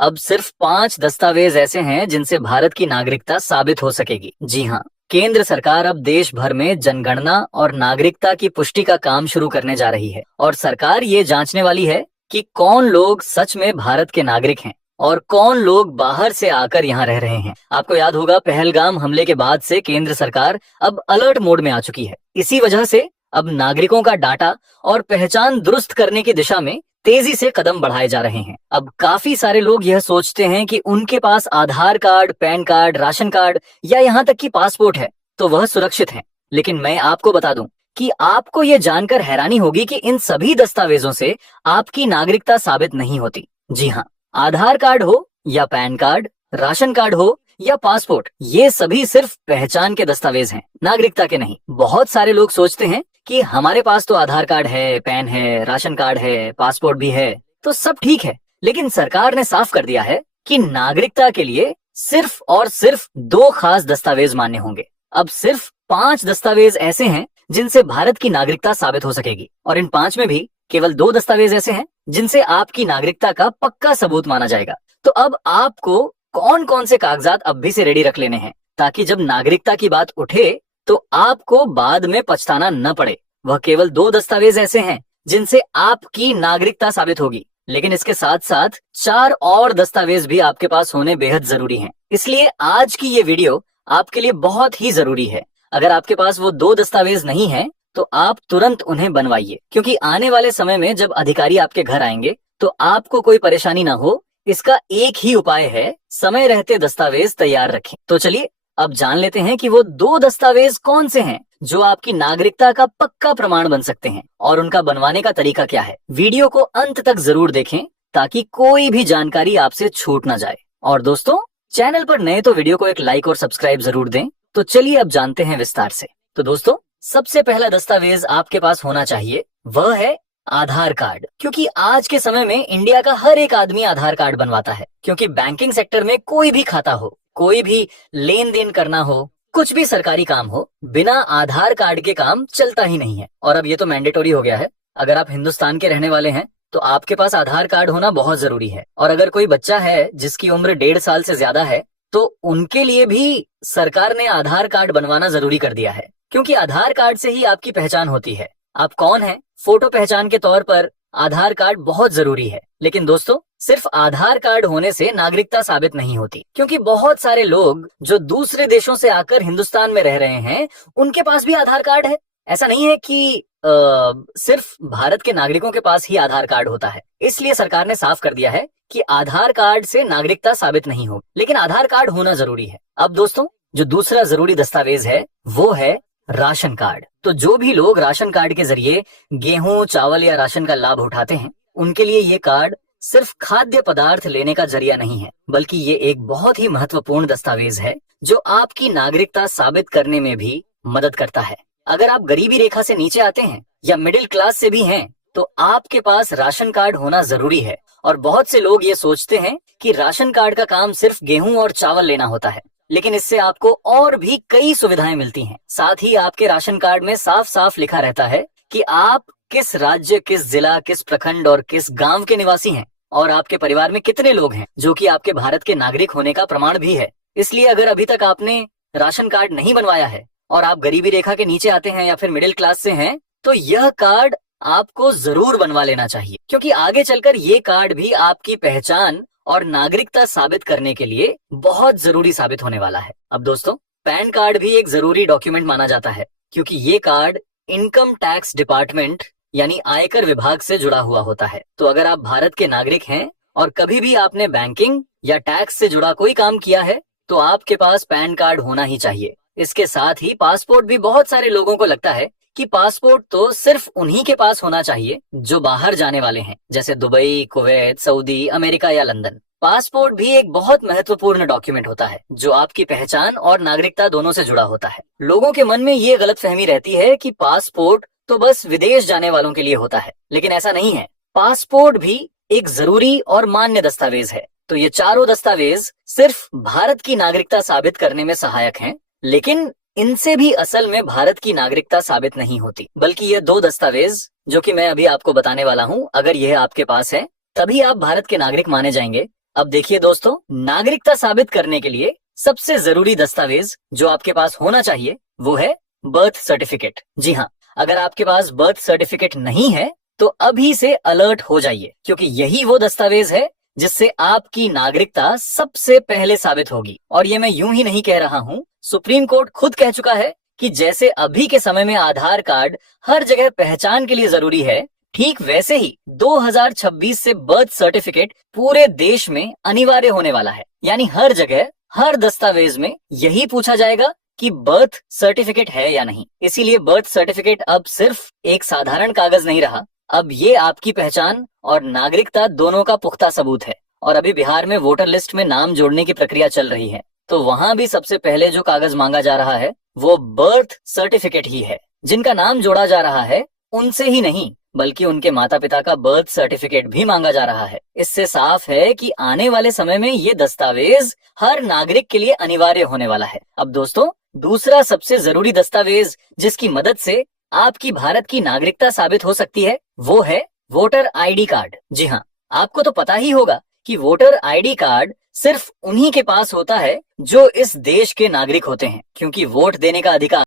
अब सिर्फ 5 दस्तावेज ऐसे हैं जिनसे भारत की नागरिकता साबित हो सकेगी। जी हाँ, केंद्र सरकार अब देश भर में जनगणना और नागरिकता की पुष्टि का काम शुरू करने जा रही है और सरकार ये जांचने वाली है कि कौन लोग सच में भारत के नागरिक हैं और कौन लोग बाहर से आकर यहाँ रह रहे हैं। आपको याद होगा, पहलगाम हमले के बाद से केंद्र सरकार अब अलर्ट मोड में आ चुकी है। इसी वजह से अब नागरिकों का डाटा और पहचान दुरुस्त करने की दिशा में तेजी से कदम बढ़ाए जा रहे हैं। अब काफी सारे लोग यह सोचते हैं कि उनके पास Aadhaar card, PAN card, ration card या यहाँ तक कि पासपोर्ट है तो वह सुरक्षित है। लेकिन मैं आपको बता दूं कि आपको ये जानकर हैरानी होगी कि इन सभी दस्तावेजों से आपकी नागरिकता साबित नहीं होती। जी हाँ, आधार कार्ड हो या पैन कार्ड, राशन कार्ड हो या पासपोर्ट, ये सभी सिर्फ पहचान के दस्तावेज हैं, नागरिकता के नहीं। बहुत सारे लोग सोचते हैं कि हमारे पास तो आधार कार्ड है, पैन है, राशन कार्ड है, पासपोर्ट भी है, तो सब ठीक है। लेकिन सरकार ने साफ कर दिया है कि नागरिकता के लिए सिर्फ और सिर्फ 2 खास दस्तावेज मान्य होंगे। अब सिर्फ 5 दस्तावेज ऐसे हैं जिनसे भारत की नागरिकता साबित हो सकेगी और इन 5 में भी केवल 2 दस्तावेज ऐसे हैं जिनसे आपकी नागरिकता का पक्का सबूत माना जाएगा। तो अब आपको कौन कौन से कागजात अब भी से रेडी रख लेने हैं ताकि जब नागरिकता की बात उठे तो आपको बाद में पछताना न पड़े। वह केवल 2 दस्तावेज ऐसे हैं जिनसे आपकी नागरिकता साबित होगी, लेकिन इसके साथ साथ 4 और दस्तावेज भी आपके पास होने बेहद जरूरी हैं। इसलिए आज की ये वीडियो आपके लिए बहुत ही जरूरी है। अगर आपके पास वो 2 दस्तावेज नहीं है तो आप तुरंत उन्हें बनवाइए, क्योंकि आने वाले समय में जब अधिकारी आपके घर आएंगे तो आपको कोई परेशानी ना हो, इसका एक ही उपाय है, समय रहते दस्तावेज तैयार रखें। तो चलिए अब जान लेते हैं कि वो 2 दस्तावेज कौन से हैं जो आपकी नागरिकता का पक्का प्रमाण बन सकते हैं और उनका बनवाने का तरीका क्या है। वीडियो को अंत तक जरूर देखें ताकि कोई भी जानकारी आपसे छूट ना जाए। और दोस्तों, चैनल पर नए तो वीडियो को एक लाइक और सब्सक्राइब जरूर दें। तो चलिए अब जानते हैं विस्तार से। तो दोस्तों, सबसे पहला दस्तावेज आपके पास होना चाहिए वह है आधार कार्ड, क्योंकि आज के समय में इंडिया का हर एक आदमी आधार कार्ड बनवाता है। क्योंकि बैंकिंग सेक्टर में कोई भी खाता हो, कोई भी लेन देन करना हो, कुछ भी सरकारी काम हो, बिना आधार कार्ड के काम चलता ही नहीं है। और अब ये तो मैंडेटोरी हो गया है। अगर आप हिंदुस्तान के रहने वाले हैं तो आपके पास आधार कार्ड होना बहुत जरूरी है। और अगर कोई बच्चा है जिसकी उम्र 1.5 साल से ज्यादा है तो उनके लिए भी सरकार ने आधार कार्ड बनवाना जरूरी कर दिया है, क्योंकि आधार कार्ड से ही आपकी पहचान होती है। आप कौन हैं, फोटो पहचान के तौर पर आधार कार्ड बहुत जरूरी है। लेकिन दोस्तों, सिर्फ आधार कार्ड होने से नागरिकता साबित नहीं होती, क्योंकि बहुत सारे लोग जो दूसरे देशों से आकर हिंदुस्तान में रह रहे हैं उनके पास भी आधार कार्ड है। ऐसा नहीं है कि सिर्फ भारत के नागरिकों के पास ही आधार कार्ड होता है। इसलिए सरकार ने साफ कर दिया है कि आधार कार्ड से नागरिकता साबित नहीं होगी, लेकिन आधार कार्ड होना जरूरी है। अब दोस्तों, जो दूसरा जरूरी दस्तावेज है वो है राशन कार्ड। तो जो भी लोग राशन कार्ड के जरिए गेहूं, चावल या राशन का लाभ उठाते हैं उनके लिए ये कार्ड सिर्फ खाद्य पदार्थ लेने का जरिया नहीं है, बल्कि ये एक बहुत ही महत्वपूर्ण दस्तावेज है जो आपकी नागरिकता साबित करने में भी मदद करता है। अगर आप गरीबी रेखा से नीचे आते हैं या मिडिल क्लास से भी हैं तो आपके पास राशन कार्ड होना जरूरी है। और बहुत से लोग ये सोचते हैं कि राशन कार्ड का काम सिर्फ गेहूं और चावल लेना होता है, लेकिन इससे आपको और भी कई सुविधाएं मिलती हैं। साथ ही आपके राशन कार्ड में साफ साफ लिखा रहता है कि आप किस राज्य, किस जिला, किस प्रखंड और किस गांव के निवासी हैं और आपके परिवार में कितने लोग हैं, जो कि आपके भारत के नागरिक होने का प्रमाण भी है। इसलिए अगर अभी तक आपने राशन कार्ड नहीं बनवाया है और आप गरीबी रेखा के नीचे आते हैं या फिर मिडिल क्लास से हैं तो यह कार्ड आपको जरूर बनवा लेना चाहिए, क्योंकि आगे चलकर ये कार्ड भी आपकी पहचान और नागरिकता साबित करने के लिए बहुत जरूरी साबित होने वाला है। अब दोस्तों, पैन कार्ड भी एक जरूरी डॉक्यूमेंट माना जाता है, क्योंकि ये कार्ड इनकम टैक्स डिपार्टमेंट यानी आयकर विभाग से जुड़ा हुआ होता है। तो अगर आप भारत के नागरिक हैं और कभी भी आपने बैंकिंग या टैक्स से जुड़ा कोई काम किया है तो आपके पास पैन कार्ड होना ही चाहिए। इसके साथ ही पासपोर्ट भी बहुत सारे लोगों को लगता है कि पासपोर्ट तो सिर्फ उन्हीं के पास होना चाहिए जो बाहर जाने वाले हैं, जैसे दुबई, कुवैत, सऊदी, अमेरिका या लंदन। पासपोर्ट भी एक बहुत महत्वपूर्ण डॉक्यूमेंट होता है जो आपकी पहचान और नागरिकता दोनों से जुड़ा होता है। लोगों के मन में ये गलतफहमी रहती है कि पासपोर्ट तो बस विदेश जाने वालों के लिए होता है, लेकिन ऐसा नहीं है। पासपोर्ट भी एक जरूरी और मान्य दस्तावेज है। तो ये चारों दस्तावेज सिर्फ भारत की नागरिकता साबित करने में सहायक हैं, लेकिन इनसे भी असल में भारत की नागरिकता साबित नहीं होती, बल्कि ये 2 दस्तावेज जो कि मैं अभी आपको बताने वाला हूँ, अगर यह आपके पास है तभी आप भारत के नागरिक माने जाएंगे। अब देखिए दोस्तों, नागरिकता साबित करने के लिए सबसे जरूरी दस्तावेज जो आपके पास होना चाहिए वो है बर्थ सर्टिफिकेट। जी हाँ, अगर आपके पास बर्थ सर्टिफिकेट नहीं है तो अभी से अलर्ट हो जाइए, क्योंकि यही वो दस्तावेज है जिससे आपकी नागरिकता सबसे पहले साबित होगी। और ये मैं यूं ही नहीं कह रहा हूँ, सुप्रीम कोर्ट खुद कह चुका है कि जैसे अभी के समय में आधार कार्ड हर जगह पहचान के लिए जरूरी है, ठीक वैसे ही 2026 से बर्थ सर्टिफिकेट पूरे देश में अनिवार्य होने वाला है। यानी हर जगह हर दस्तावेज में यही पूछा जाएगा कि बर्थ सर्टिफिकेट है या नहीं। इसीलिए बर्थ सर्टिफिकेट अब सिर्फ एक साधारण कागज नहीं रहा, अब ये आपकी पहचान और नागरिकता दोनों का पुख्ता सबूत है। और अभी बिहार में वोटर लिस्ट में नाम जोड़ने की प्रक्रिया चल रही है, तो वहां भी सबसे पहले जो कागज मांगा जा रहा है वो बर्थ सर्टिफिकेट ही है। जिनका नाम जोड़ा जा रहा है उनसे ही नहीं, बल्कि उनके माता पिता का बर्थ सर्टिफिकेट भी मांगा जा रहा है। इससे साफ है कि आने वाले समय में ये दस्तावेज हर नागरिक के लिए अनिवार्य होने वाला है। अब दोस्तों, दूसरा सबसे जरूरी दस्तावेज जिसकी मदद से आपकी भारत की नागरिकता साबित हो सकती है वो है वोटर आईडी कार्ड। जी हाँ, आपको तो पता ही होगा कि वोटर आईडी कार्ड सिर्फ उन्हीं के पास होता है जो इस देश के नागरिक होते हैं, क्योंकि वोट देने का अधिकार